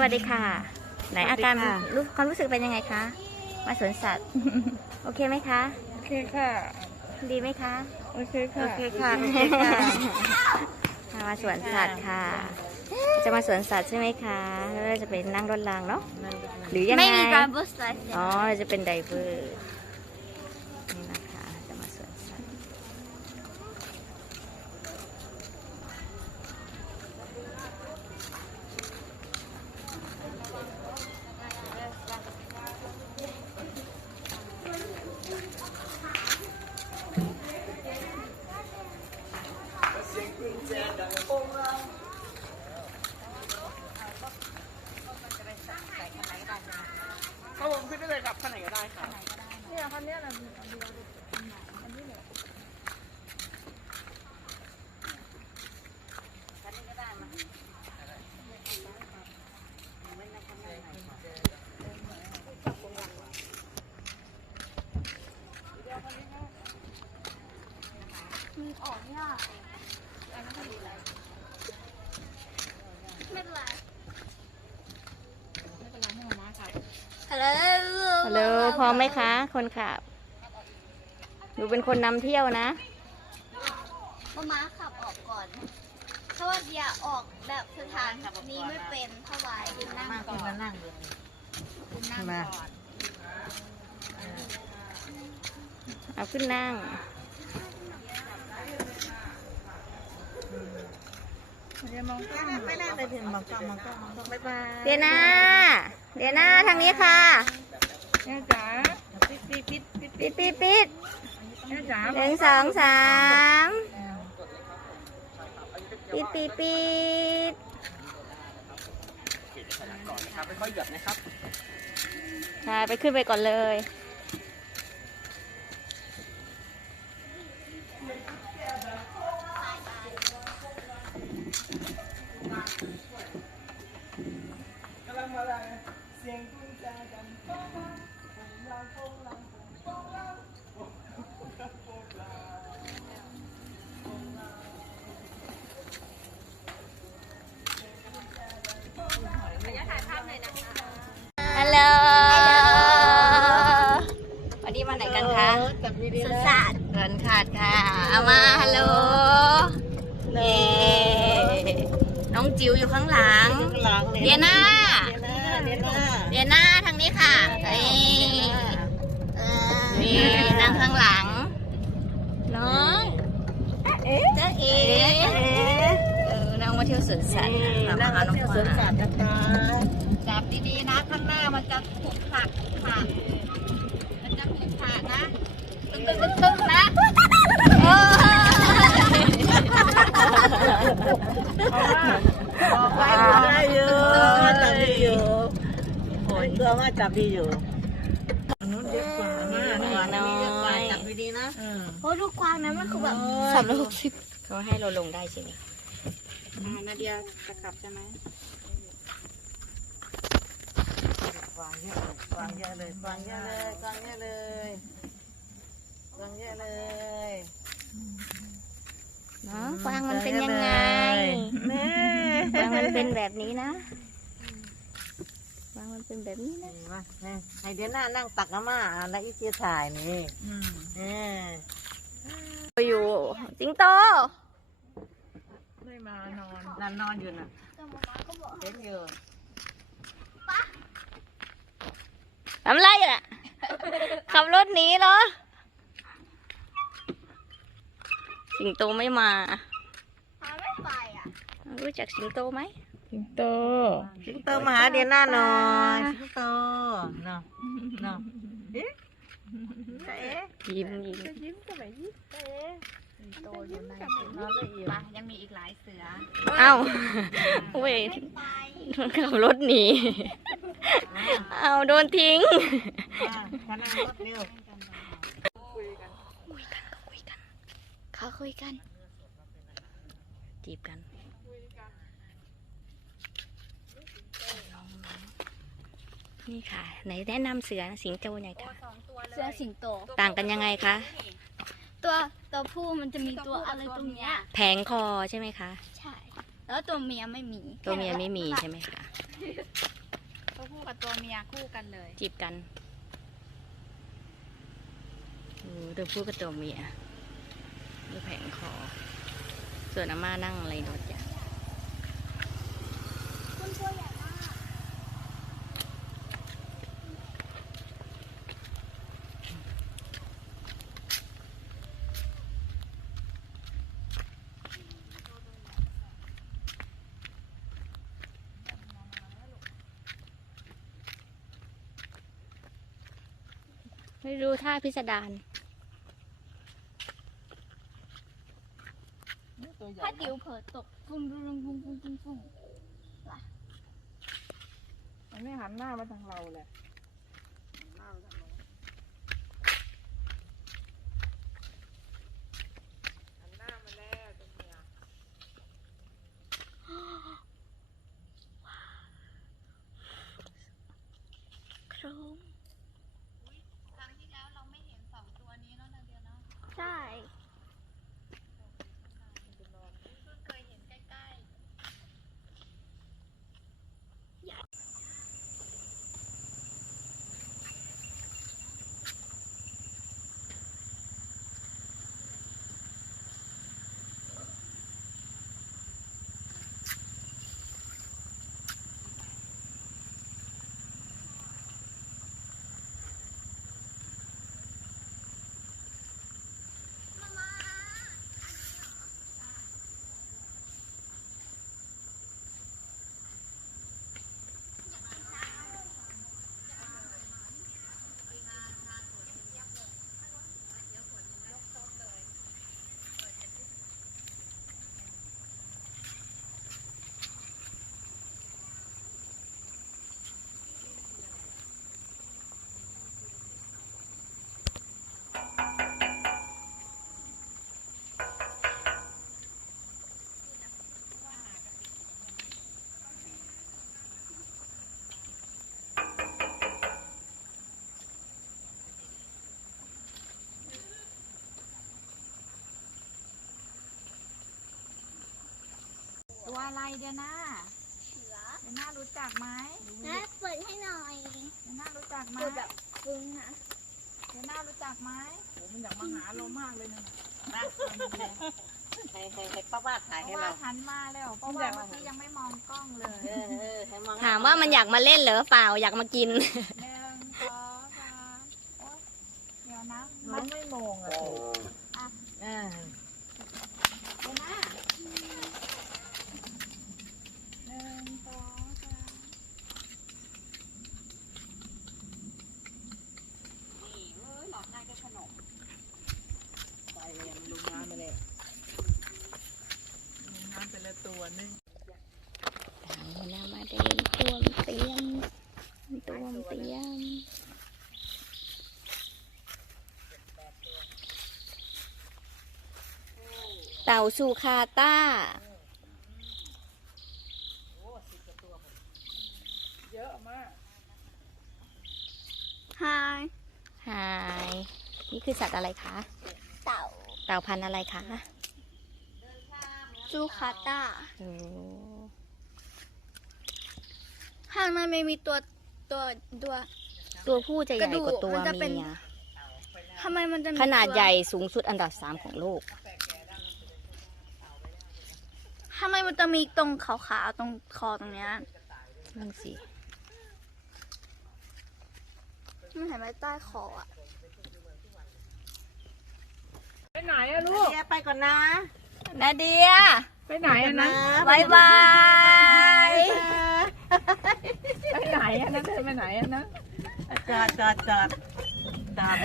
สวัสดีค่ะ ไหนอาการสวัสดีค่ะรู้ความรู้สึกเป็นยังไงคะ มาสวนสัตว์ โอเคไหมคะ โอเคค่ะ ดีไหมคะ โอเคค่ะ โอเคค่ะค่ะ มาสวนสัตว์ค่ะ จะมาสวนสัตว์ใช่ไหมคะแล้วเราจะเป็นนั่งรถรางเนาะ หรือยังไง ไม่มี driver's license อ๋อเราจะเป็นไดเวอร์นี่นะคะ จะมาสวนสัตว์ ครับผมขึ้นได้เลยครับข้างไหนก็ได้ค่ะ ออกยากไม่เป็นไรฮัลโหลฮัลโหลพร้อมไหมคะ คนขับหนูเป็นคนนำเที่ยวนะมาม้าขับออกก่อนเพราะว่าเดียออกแบบสถานนี้ไม่เป็นเท่าไหร่นั่งก่อนนั่งนั่งก่อนเอาขึ้นนั่ง ไม่นั่งเลยถึงมองกล้องมองกล้องมองกล้องบ๊ายบายเดียนาเดียนาทางนี้ค่ะแม่จ๋าปิดปิดปิดปิดปิดปิดปิดแม่จ๋าหนึ่งสองสามปิดปิดปิดครับค่อย ๆเหยียบนะครับใช่ไปขึ้นไปก่อนเลยฮัลโหลวันนี้มาไหนกันคะสนะสารเงินขาดค่ะ เอามาฮัลโหลเน้ องจิ๋วอยู่ข้างหลังข้างหลังเดียน่า เดียน่าเดียน่าเดียน่าทางนี้ค่ะนี่นี่นั่งข้างหลัง น้องเจ๊เอ๋เออน้องมาเที่ยวสวนสัตว์เรามาหาน้องเที่ยวกสวนวางสัตว์นะคะจับดีๆนะข้างหน้ามันจะถูกขักค่ะมันจะถูกขักนะตึ้งตึ้งตึ้งตึ้งนะโอ้ย บอกไว้ได้อยู่จับดีอยู่โอ้ยตัวว่าจับดีอยู่อันนู้นเยอะกว่ามาอันนี้เยอะกว่าจับดีๆนะโอ้ลูกกวางนั้นมันคือแบบสามร้อยหกสิบเขาให้เราลงได้ใช่ไหมนาเดียจะกลับใช่ไหมวางเยอะเลยวางเยอะเลยวางเยอะเลยวางเยอะเลยวางเยอะเลยเนาะกวางมันเป็นยังไงแม่กวางมัน เป็นแบบนี้นะกวางมันเป็นแบบนี้นะมาให้เดี๋ยวหน้านั่งตักอาม่าอะแล้วอีเจียถ่ายนี่เอออยู่สิงโตไม่มานอนนอนนอนอยู่น่ะแต่มาม่าก็บอกเห็นอยู่ทำไรอะขับรถหนีเหรอสิงโตไม่มาพาไม่ไปอะรู้จักสิงโตไหม สิงโต สิงโตมาหาเดี๋ยวหน้าหน่อยสิงโตเนาะเนาะเอ๊ะเอ๊ะยิ้มยิ้มยิ้มทำไมยิ้มเอ๊ะสิงโตอยู่ในนอนละเอียดยังมีอีกหลายเสือเอ้าเว้ยไม่ไปขับรถหนีเอาโดนทิ้งอะขนาดรถเร็วคุยกันเขาคุยกันเขาคุยกันจีบกัน นี่ค่ะ ไหนแนะนำเสือสิงโตหน่อยค่ะ เสือสิงโต ต่างกันยังไงคะ ตัวตัวผู้มันจะมีตัวอะไรตรงเนี้ย แผงคอใช่ไหมคะ ใช่ แล้วตัวเมียไม่มีตัวเมียไม่มีใช่ไหมคะใตัวเมียคู่กันเลย จีบกันโอ้ตัวผู้กับตัวเมียดูแผงคอ ส่วนอาม่านั่งอะไรรถจ้ะ คุณตัวใหญ่มาก ไม่รู้ท่าพิสดารตัวใหญ่ถ้าติ๋วเผลอตกฟุ้งฟุ้งฟุ้งฟุ้งฟุ้งฟุ้งมันไม่หันหน้ามาทางเราเลยหันหน้ามาแล้วตัวเมีย โครง ครั้งที่แล้วเราไม่เห็นสองตัวนี้แล้วนะเดียวเนาะ ใช่ เพิ่งเคยเห็นใกล้ๆ ตัว อะไรเดียวนะเดียวน่ารู้จักไหมนะเปิดให้หน่อยเดียวน่ารู้จักไหมเปิดแบบฟึ้งนะเดียวน่ารู้จักไหมโอ้มันอยากมาหาเรามากเลยนะให้ให้ให้ป้าวาดถ่ายเพให้ราะเราว่าหันมาแล้วเพราะว่าเมื่อกี้ยังไม่มองกล้องเลยเออเออให้มองถามว่ามันอยากมาเล่นเหรอเปล่าอยากมากินหนึ่งสองสามโอ๊ยเดี๋ยวนะน้องไม่มองอะสิอ่า เดี๋ยวนะหนึ่งสองสาม นี่เอ้ยหลอกได้ก็ขนม ไปเลยมันลงน้ำไปเลยลงน้ำไปแล้วตัวนึง เอาแล้วมาเดินตวมเตียมตวมเตียม เต่าซูคาต้า เยอะมากฮายหาย นี่คือสัตว์อะไรคะ เต่าเต่าพันธุ์อะไรคะซูคาต้าโอ้ข้างในไม่มีตัวตัวตัว ตัวผู้จะใหญ่กว่าตัวกระดูกมันจะเป็น เมียทำไมมันจะมีขนาดตัว ใหญ่สูงสุดอันดับสามของโลก ทำไมมันจะมีตรงขาวๆตรงคอตรงเนี้ยนั่นสิมันเห็นไหมใต้คออะ ไปไหนอะลูก เดี๋ยวไปก่อนนะนาเดียไปไหนอะนะ บายบาย ไปไหนอะนะเดินไปไหนอะนะ จอดจอดจอดจอด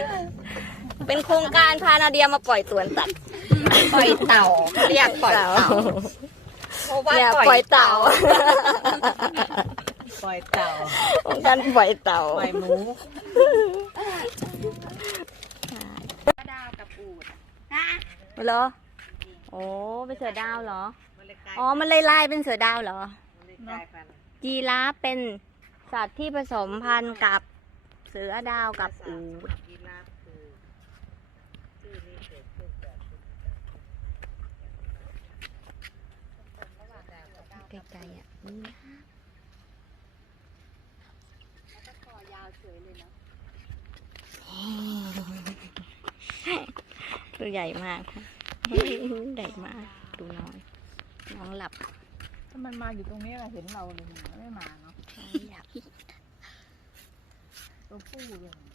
เป็นโครงการพานาเดียมาปล่อยสวนสัตว์ ปล่อยเต่าเรียกปล่อยเต่า เนี่ยปล่อยเต่า ปล่อยเต่าโครงการปล่อยเต่า ปล่อยหมูดาวกับอูดเหรอ โอ้เป็นเสือดาวเหรอ มันเลยกลายอ๋อ มันเลยไล่เป็นเสือดาวเหรอ มันเลยกลายพันธุ์จีราฟเป็นสัตว์ที่ผสมพันธุ์กับเสือดาวกับอูฐ ยีราฟคือชื่อนี้เกิดขึ้นจาก ไกลๆอะนี่นะเฉยเลยนะตัวใหญ่มากค่ะใหญ่มากดูน้องน้องหลับถ้ามันมาอยู่ตรงนี้เราเห็นเราเลยมันไม่มาเนาะใช่หลับตัวผู้เลย